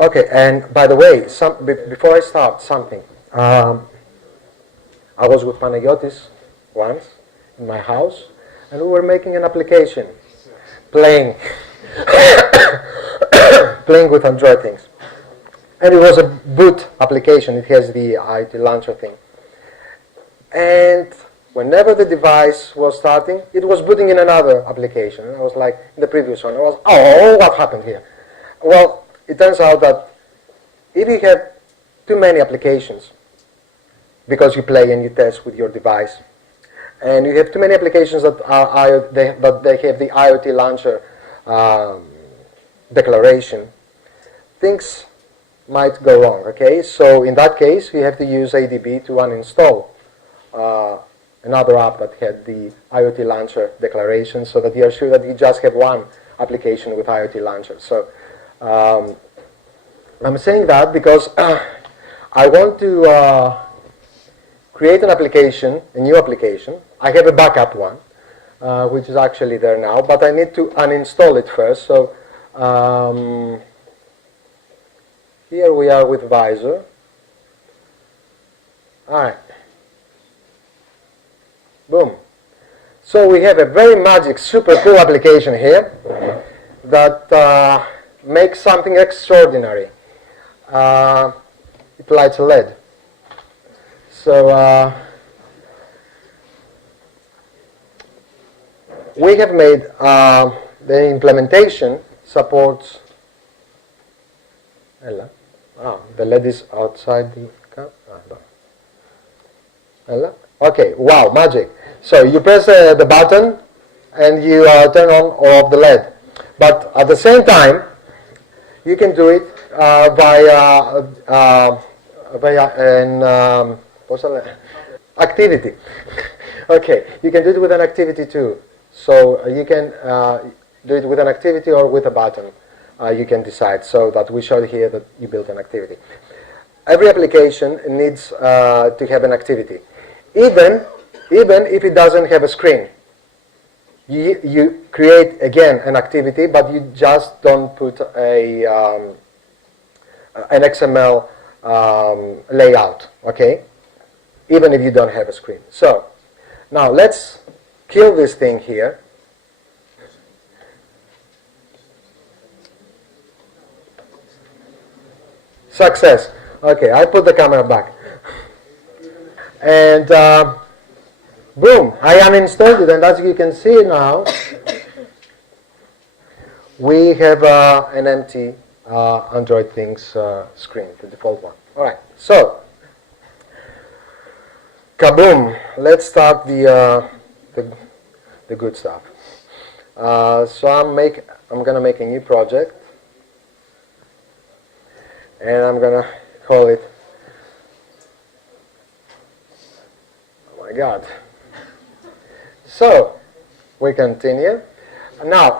Okay, and by the way, before I start something, I was with Panagiotis once in my house, and we were making an application, playing, playing with Android things. And it was a boot application. It has the IoT launcher thing. And whenever the device was starting, it was booting in another application. And I was like, in the previous one, I was, oh, what happened here? Well, it turns out that if you have too many applications, because you play and you test with your device, and you have too many applications that they have the IoT launcher declaration, things might go wrong. Okay, so in that case, you have to use ADB to uninstall another app that had the IoT launcher declaration, so that you are sure that you just have one application with IoT launcher. So I'm saying that because I want to create an application, a new application. I have a backup one, which is actually there now, but I need to uninstall it first. So here we are with Visor. All right. Boom. So we have a very magic, super cool application here that makes something extraordinary. It lights a LED. So we have made the implementation supports. Oh, the LED is outside the cup. Okay, wow, magic. So you press the button and you turn on or off the LED. But at the same time, you can do it via an activity. Okay, you can do it with an activity too. So you can do it with an activity or with a button. You can decide, so that we showed here that you built an activity. Every application needs to have an activity, even if it doesn't have a screen. You create again an activity, but you just don't put an XML layout. Okay, even if you don't have a screen. So now let's kill this thing here. Success. Okay, I put the camera back. And boom, I uninstalled it, and as you can see now, we have an empty Android things screen, the default one. All right, so kaboom! Let's start the good stuff. So I'm gonna make a new project, and I'm gonna call it. Oh my God! So we continue. Now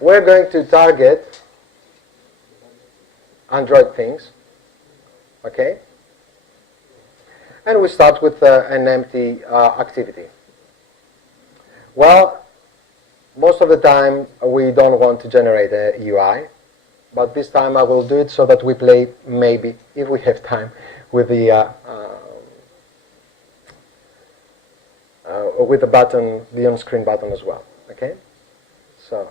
we're going to target Android things. Okay. And we start with an empty activity. Well, most of the time we don't want to generate a UI, but this time I will do it so that we play, maybe, if we have time, with the button, the on-screen button as well. Okay, so.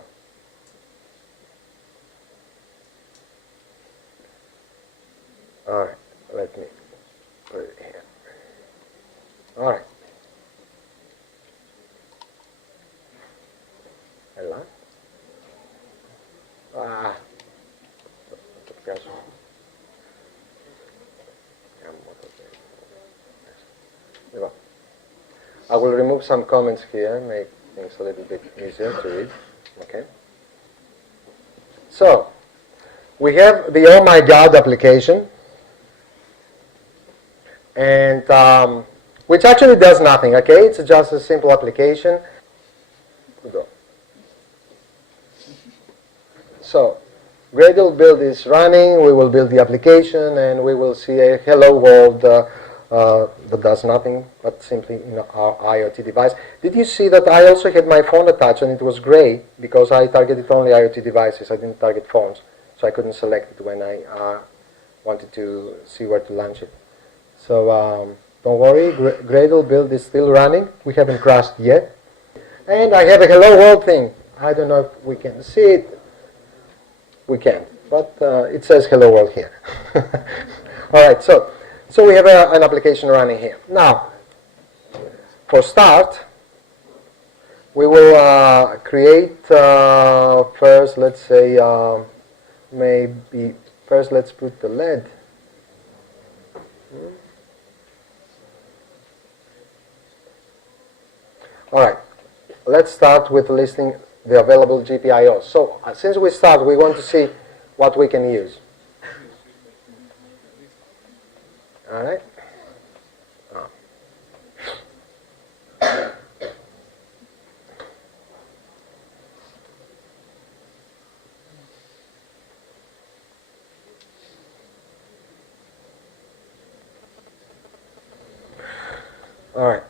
All right, let me put it here. All right. Hello. I will remove some comments here, make things a little bit easier to read. Okay. So we have the Oh My God application, and which actually does nothing. Okay, it's just a simple application. So Gradle Build is running. We will build the application, and we will see a hello world that does nothing but simply our IoT device. Did you see that I also had my phone attached and it was gray because I targeted only IoT devices. I didn't target phones, so I couldn't select it when I wanted to see where to launch it. So don't worry, Gradle Build is still running. We haven't crashed yet. And I have a hello world thing. I don't know if we can see it. We can't, but it says hello world here. All right, so we have an application running here. Now, for start, we will create first, let's say, maybe first let's put the LED. All right, let's start with listing the available GPIOs. So since we start, we want to see what we can use. All right. All right.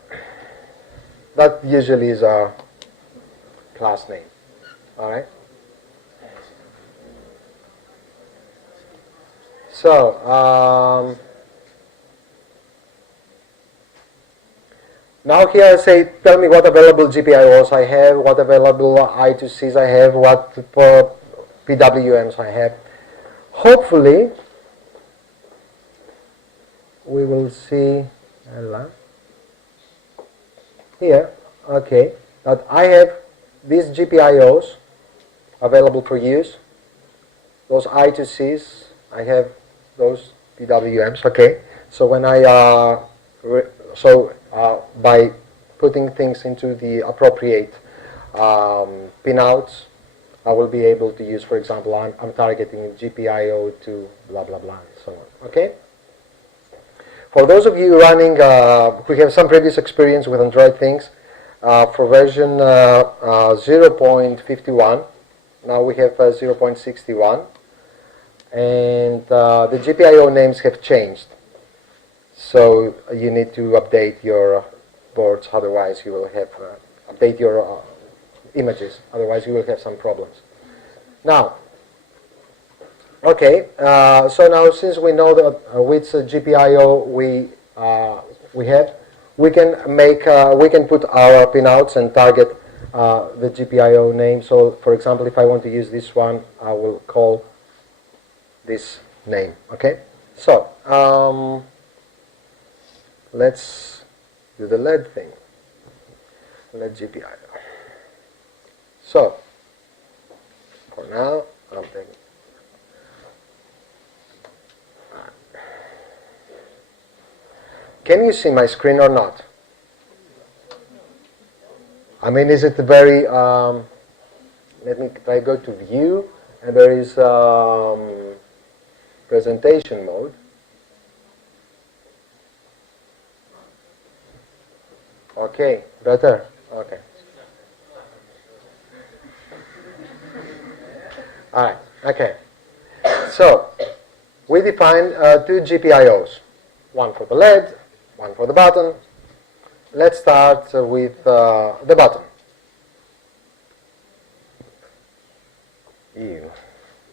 That usually is our class name. All right. So now here I say, tell me what available GPIOs I have, what available I2Cs I have, what PWMs I have. Hopefully, we will see here, okay, that I have these GPIOs available for use. Those I2Cs, I have those PWMs, okay. So when I, by putting things into the appropriate pinouts, I will be able to use, for example, I'm targeting GPIO to blah, blah, blah, and so on, okay. For those of you running, who have some previous experience with Android things, for version 0.51, now we have 0.61, and the GPIO names have changed. So you need to update your boards, otherwise you will have, update your images, otherwise you will have some problems. Now, okay, so now since we know that which GPIO we have, we can make we can put our pinouts and target the GPIO name. So, for example, if I want to use this one, I will call this name. Okay. So let's do the LED thing. LED GPIO. So for now, I'm taking. Can you see my screen or not? I mean, is it very, let me try go to view, and there is presentation mode. Okay, better, okay. All right, okay. So, we define two GPIOs, one for the LED, one for the button. Let's start with the button.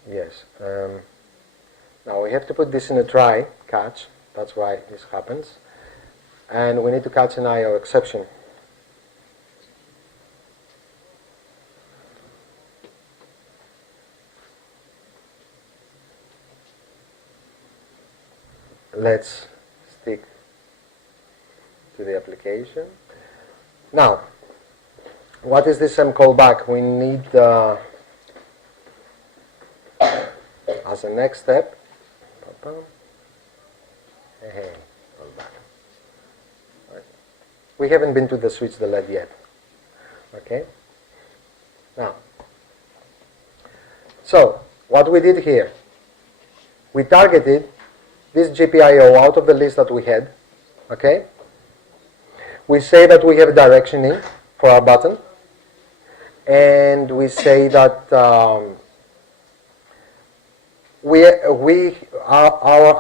Yes. Now we have to put this in a try catch. That's why this happens. And we need to catch an IO exception. Let's stick to the application. Now, what is this callback? We need, as a next step, callback. Right. We haven't been to the switch the LED yet. Okay. Now, so what we did here, we targeted this GPIO out of the list that we had. Okay. We say that we have directioning for our button, and we say that our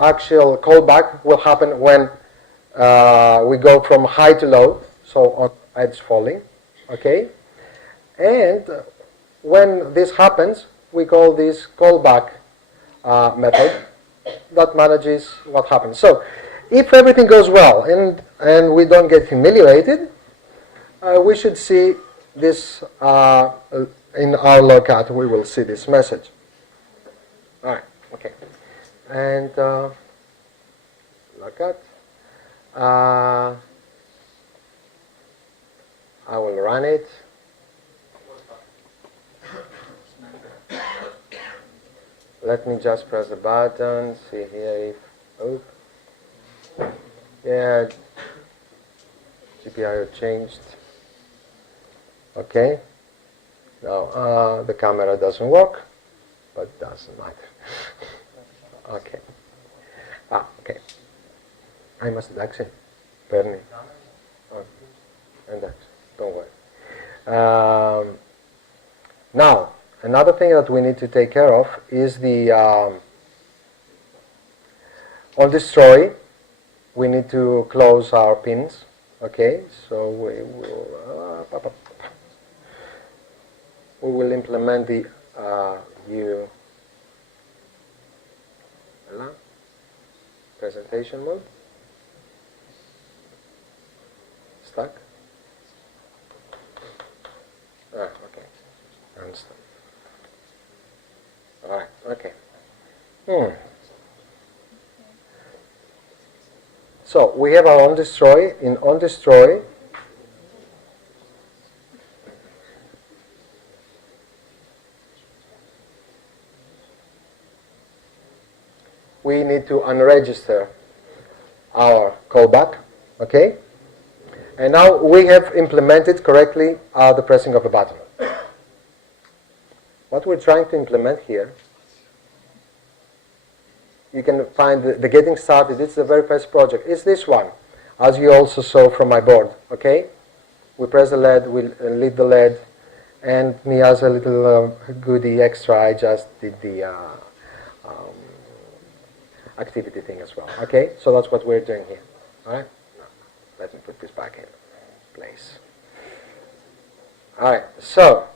actual callback will happen when we go from high to low, so on edge falling, okay? And when this happens, we call this callback method that manages what happens. So if everything goes well and we don't get humiliated, we should see this in our lookout. We will see this message. All right, okay. And lookout. I will run it. Let me just press the button, see here if, oh, yeah, GPIO changed. Okay, now the camera doesn't work, but doesn't matter. Okay, okay. I must εντάξει, παίρνει. Εντάξει, don't worry. Now, another thing that we need to take care of is the on destroy. We need to close our pins. Okay, so we will implement the presentation mode. Stuck? Okay, I understand. All right, okay. So we have our on destroy. In on destroy, we need to unregister our callback, okay? And now we have implemented correctly the pressing of a button. What we're trying to implement here, you can find the getting started. It's the very first project. It's this one, as you also saw from my board, okay? We press the LED, we lead the LED, and me as a little goodie extra, I just did the activity thing as well. Okay, so that's what we're doing here. All right, now, let me put this back in place. All right, so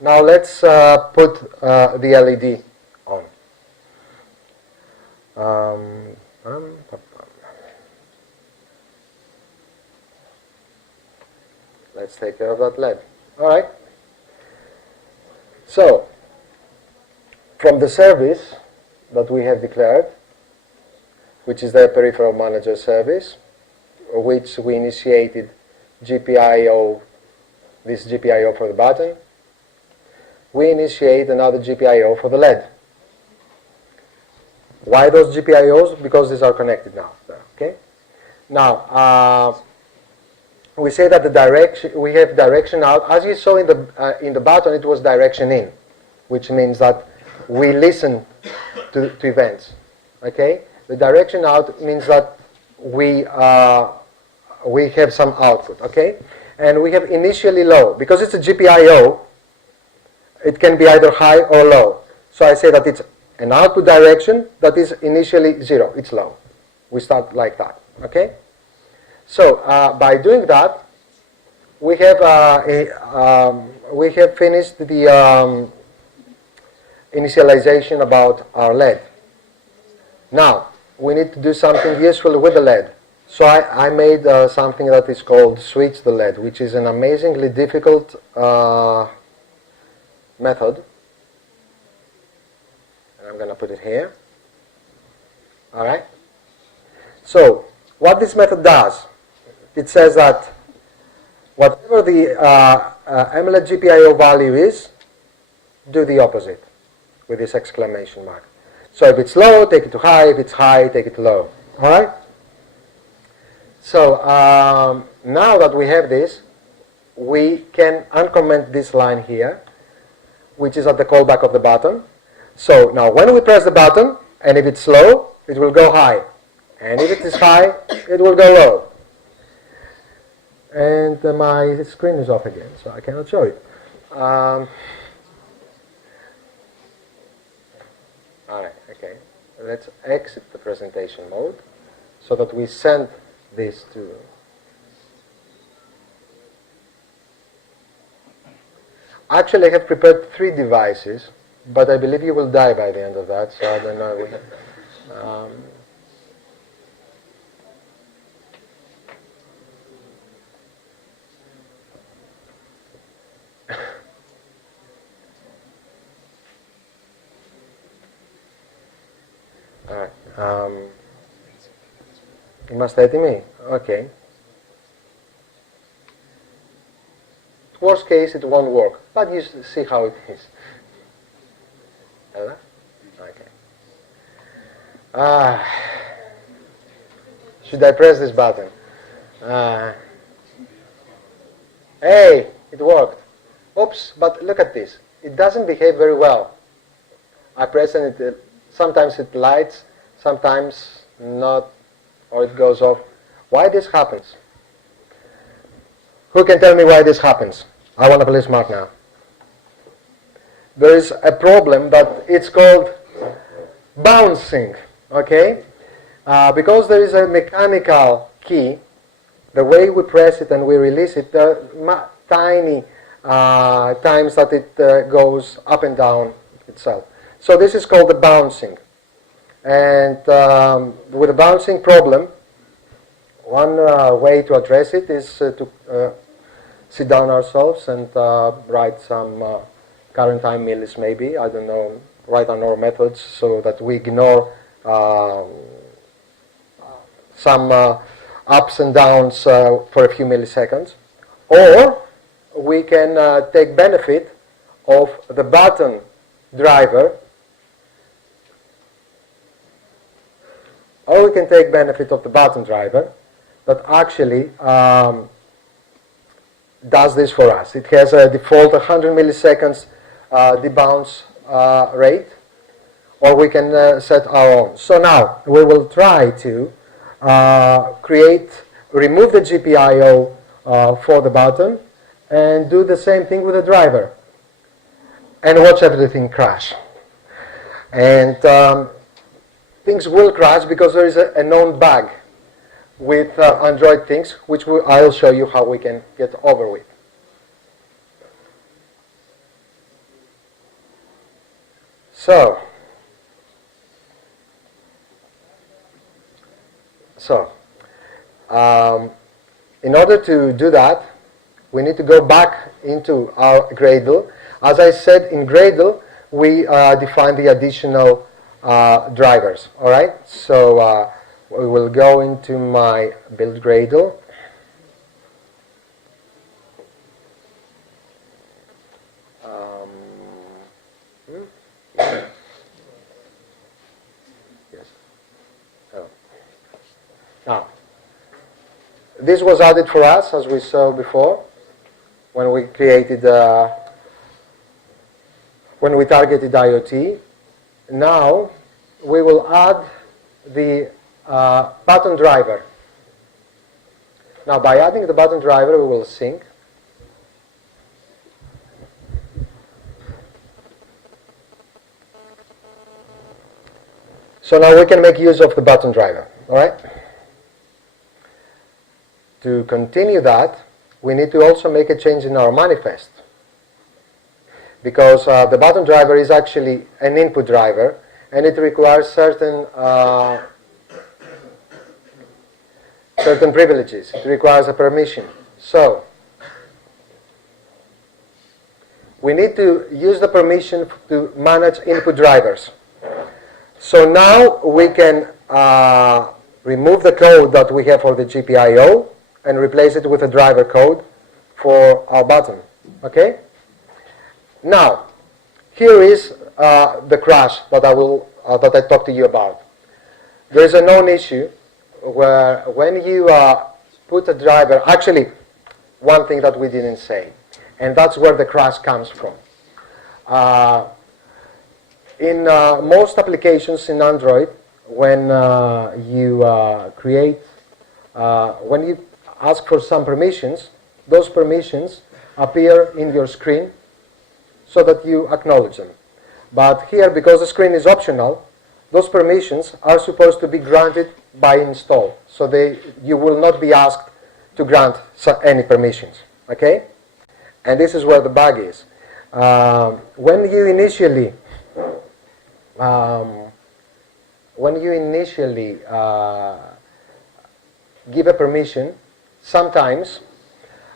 now let's put the LED on. Let's take care of that LED. All right. So from the service that we have declared, which is the peripheral manager service, which we initiated GPIO, this GPIO for the button, we initiate another GPIO for the LED. Why those GPIOs? Because these are connected now. Okay. Now we say that the direction, we have direction out. As you saw in the button, it was direction in, which means that we listen to events. Okay. The direction out means that we have some output, okay? And we have initially low. Because it's a GPIO, it can be either high or low. So I say that it's an output direction that is initially 0. It's low. We start like that, okay? So by doing that, we have finished the initialization about our LED. Now, we need to do something useful with the LED. So I made something that is called switch the LED, which is an amazingly difficult method. And I'm going to put it here. All right. So what this method does, it says that whatever the MLED GPIO value is, do the opposite with this exclamation mark. So if it's low, take it to high. If it's high, take it to low. All right? So now that we have this, we can uncomment this line here, which is at the callback of the button. So now when we press the button, and if it's low, it will go high. And if it is high, it will go low. And my screen is off again, so I cannot show you. All right, okay. Let's exit the presentation mode so that we send this too. Actually, I have prepared 3 devices, but I believe you will die by the end of that, so I don't know. Alright. Είμαστε έτοιμοι? Okay. Worst case, it won't work, but you see how it is. Okay. Should I press this button? Hey, it worked. Oops, but look at this. It doesn't behave very well. I press and sometimes it lights, sometimes not, or it goes off. Why this happens? Who can tell me why this happens? I want to play smart now. There is a problem that it's called bouncing, okay? Because there is a mechanical key, the way we press it and we release it, there are tiny times that it goes up and down itself. So this is called the bouncing. And with the bouncing problem, one way to address it is to sit down ourselves and write some current time millis maybe, I don't know, write down our methods so that we ignore some ups and downs for a few milliseconds. Or we can take benefit of the button driver, that actually does this for us. It has a default 100 milliseconds debounce rate, or we can set our own. So now we will try to remove the GPIO for the button and do the same thing with the driver and watch everything crash. And things will crash because there is a known bug with Android things, which I'll show you how we can get over with. So in order to do that, we need to go back into our Gradle. As I said, in Gradle, we define the additional drivers. All right, so we will go into my build Gradle. Yes. Oh. Now, this was added for us, as we saw before, when we created, when we targeted IoT. Now, we will add the button driver. Now, by adding the button driver, we will sync. So now we can make use of the button driver, all right? To continue that, we need to also make a change in our manifest, because the button driver is actually an input driver, and it requires certain privileges. It requires a permission. So we need to use the permission to manage input drivers. So now we can remove the code that we have for the GPIO and replace it with a driver code for our button. Okay? Now, here is the crash that I talked to you about. There is a known issue where when you put a driver, actually, one thing that we didn't say, and that's where the crash comes from. In most applications in Android, when you when you ask for some permissions, those permissions appear in your screen so that you acknowledge them. But here, because the screen is optional, those permissions are supposed to be granted by install. So you will not be asked to grant any permissions. Okay? And this is where the bug is. When you initially give a permission, sometimes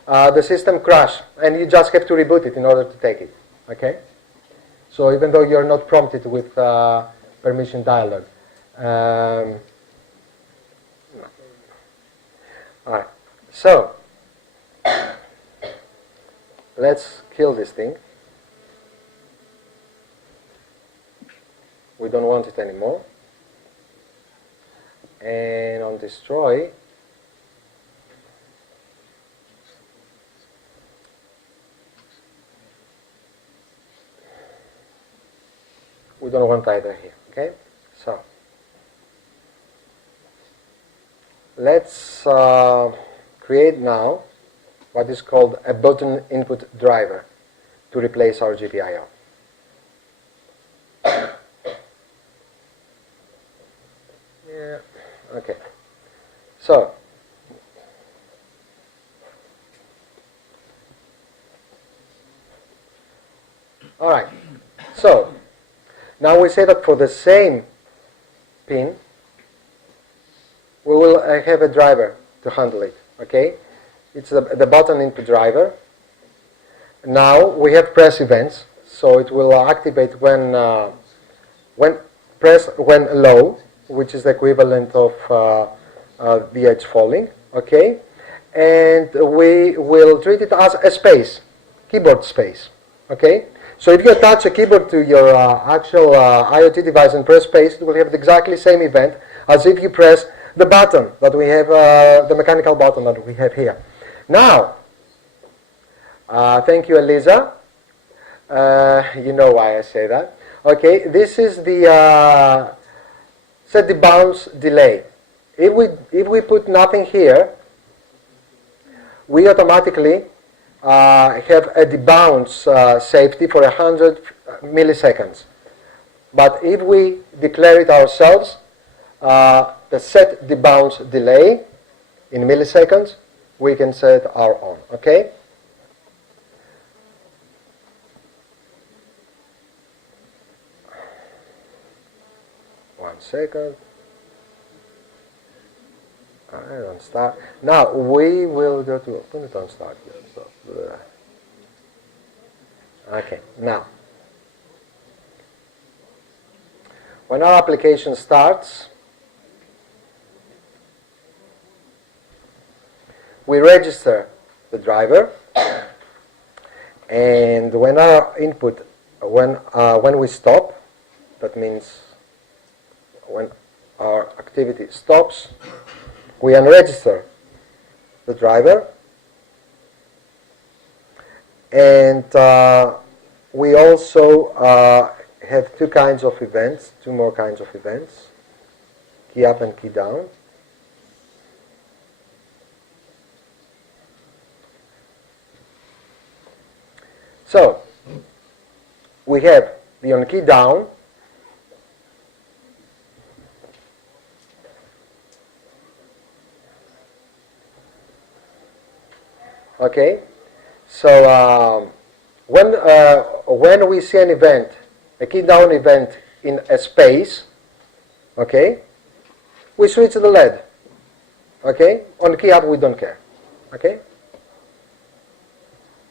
the system crashes and you just have to reboot it in order to take it. Okay? So even though you're not prompted with permission dialog. Alright, so let's kill this thing. We don't want it anymore. And on destroy, we don't want either here. Okay, so let's create now what is called a button input driver to replace our GPIO. Yeah. Okay. So all right. So now we say that for the same pin, we will have a driver to handle it. Okay, it's the button input driver. Now we have press events, so it will activate when low, which is the equivalent of the edge falling. Okay, and we will treat it as a space, keyboard space. Okay. So if you attach a keyboard to your actual IoT device and press space, it will have the exactly same event as if you press the button that we have, the mechanical button that we have here. Now, thank you, Eliza. You know why I say that. Okay, this is the set the bounce delay. If we put nothing here, we automatically have a debounce safety for 100 milliseconds. But if we declare it ourselves, the set debounce delay in milliseconds, we can set our own. Okay? One second. I don't start. Now we will go to don't start yet. So, okay. Now, when our application starts, we register the driver, and when our input, when we stop, that means when our activity stops, we unregister the driver, and we also have two kinds of events, two more kinds of events, key up and key down. So we have the on key down, okay. So when we see an event, a key down event in a space, okay, we switch the LED. Okay, on key up we don't care. Okay.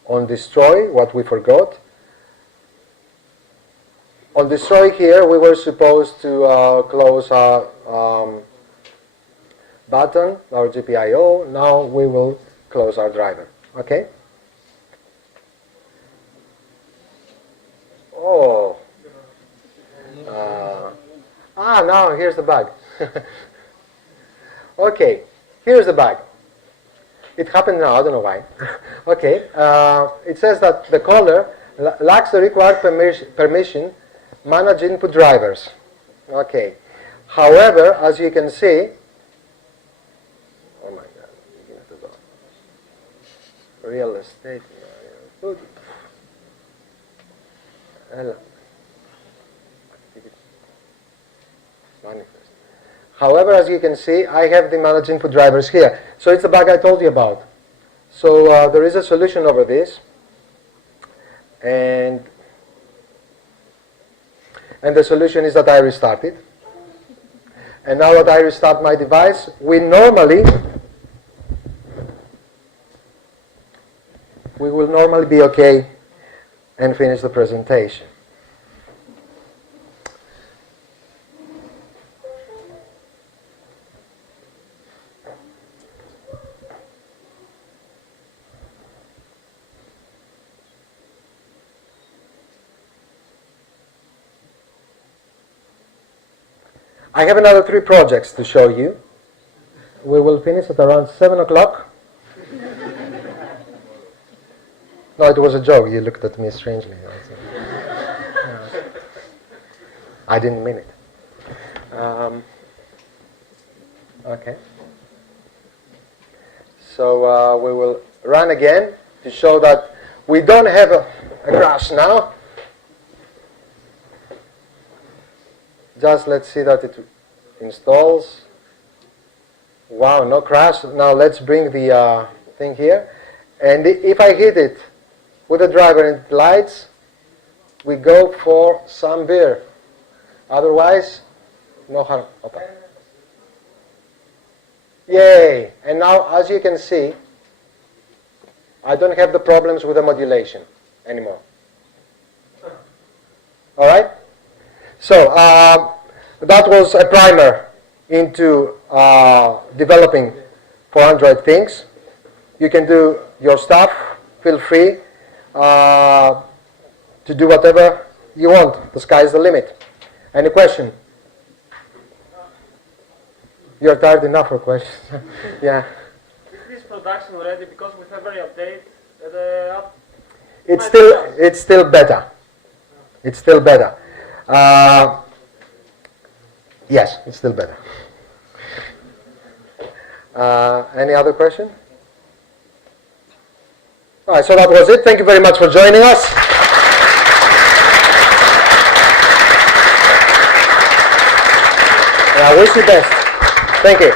On destroy, what we forgot. On destroy here, we were supposed to close our button, our GPIO. Now we will close our driver. Okay. Oh. Now here's the bug. Okay, here's the bug. It happened now, I don't know why. Okay, it says that the caller lacks the required permission manage input drivers. Okay, however, as you can see, oh my god, real estate, manifest. However, as you can see, I have the managed input drivers here. So it's the bug I told you about. So there is a solution over this. And the solution is that I restart it. And now that I restart my device, we will normally be okay and finish the presentation. I have another 3 projects to show you. We will finish at around 7 o'clock. No, it was a joke. You looked at me strangely. I didn't mean it. Okay. So we will run again to show that we don't have a crash now. Just let's see that it installs. Wow, no crash. Now let's bring the thing here. And if I hit it with the driver and it lights, we go for some beer. Otherwise, no harm. Okay. Yay! And now, as you can see, I don't have the problems with the modulation anymore. All right? So that was a primer into developing for Android things. You can do your stuff. Feel free to do whatever you want. The sky is the limit. Any question? You're tired enough for questions. Yeah. Is this production ready? Because with every update, it's still better. It's still better. Yes, it's still better. Any other question? All right, so that was it. Thank you very much for joining us. And I wish you best. Thank you.